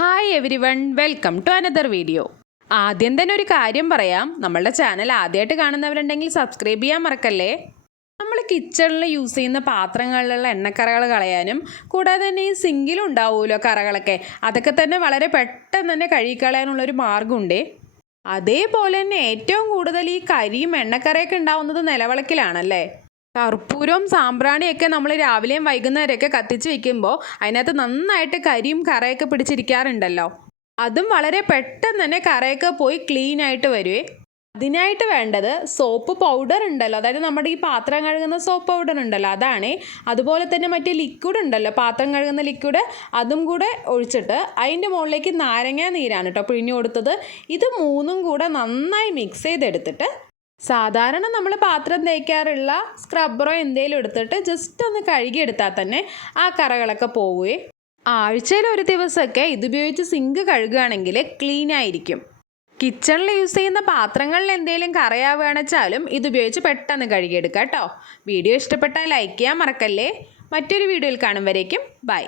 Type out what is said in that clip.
Hi everyone, welcome to another video. ആദ്യം തന്നെ ഒരു കാര്യം പറയാം, നമ്മളുടെ ചാനൽ ആദ്യമായിട്ട് കാണുന്നവരുണ്ടെങ്കിൽ സബ്സ്ക്രൈബ് ചെയ്യാൻ മറക്കല്ലേ. നമ്മൾ കിച്ചണിൽ യൂസ് ചെയ്യുന്ന പാത്രങ്ങളിലുള്ള എണ്ണക്കറകൾ കളയാനും കൂടാതെ തന്നെ ഈ സിങ്കിലും ഉണ്ടാവുമല്ലോ കറകളൊക്കെ, അതൊക്കെ തന്നെ വളരെ പെട്ടെന്ന് തന്നെ കഴുകിക്കളയാനുള്ളൊരു മാർഗ്ഗമുണ്ട്. അതേപോലെ തന്നെ ഏറ്റവും കൂടുതൽ ഈ കരിയും എണ്ണക്കറയൊക്കെ ഉണ്ടാവുന്നത് നിലവിളക്കിലാണല്ലേ. കർപ്പൂരവും സാമ്പ്രാണിയൊക്കെ നമ്മൾ രാവിലെയും വൈകുന്നേരമൊക്കെ കത്തിച്ച് വയ്ക്കുമ്പോൾ അതിനകത്ത് നന്നായിട്ട് കരിയും കറയൊക്കെ പിടിച്ചിരിക്കാറുണ്ടല്ലോ. അതും വളരെ പെട്ടെന്ന് തന്നെ കറയൊക്കെ പോയി ക്ലീൻ ആയിട്ട് വരുവേ. അതിനായിട്ട് വേണ്ടത് സോപ്പ് പൗഡർ ഉണ്ടല്ലോ, അതായത് നമ്മുടെ ഈ പാത്രം കഴുകുന്ന സോപ്പ് പൗഡർ ഉണ്ടല്ലോ, അതാണ്. അതുപോലെ തന്നെ മറ്റേ ലിക്വിഡ് ഉണ്ടല്ലോ, പാത്രം കഴുകുന്ന ലിക്വിഡ്, അതും കൂടെ ഒഴിച്ചിട്ട് അതിൻ്റെ മുകളിലേക്ക് നാരങ്ങ നീരാണ് കേട്ടോ പിഴിഞ്ഞു കൊടുത്തത്. ഇത് മൂന്നും കൂടെ നന്നായി മിക്സ് ചെയ്തെടുത്തിട്ട് സാധാരണ നമ്മൾ പാത്രം തേക്കാറുള്ള സ്ക്രബ്ബറോ എന്തെങ്കിലും എടുത്തിട്ട് ജസ്റ്റ് ഒന്ന് കഴുകിയെടുത്താൽ തന്നെ ആ കറകളൊക്കെ പോവുകയെ. ആഴ്ചയിൽ ഒരു ദിവസമൊക്കെ ഇതുപയോഗിച്ച് സിങ്ക് കഴുകുകയാണെങ്കിൽ ക്ലീൻ ആയിരിക്കും. കിച്ചണിൽ യൂസ് ചെയ്യുന്ന പാത്രങ്ങളിൽ എന്തെങ്കിലും കറയാവുകയാണെന്ന് വെച്ചാലും ഇതുപയോഗിച്ച് പെട്ടെന്ന് കഴുകിയെടുക്കാം കേട്ടോ. വീഡിയോ ഇഷ്ടപ്പെട്ടാൽ ലൈക്ക് ചെയ്യാൻ മറക്കല്ലേ. മറ്റൊരു വീഡിയോയിൽ കാണും വരേക്കും ബൈ.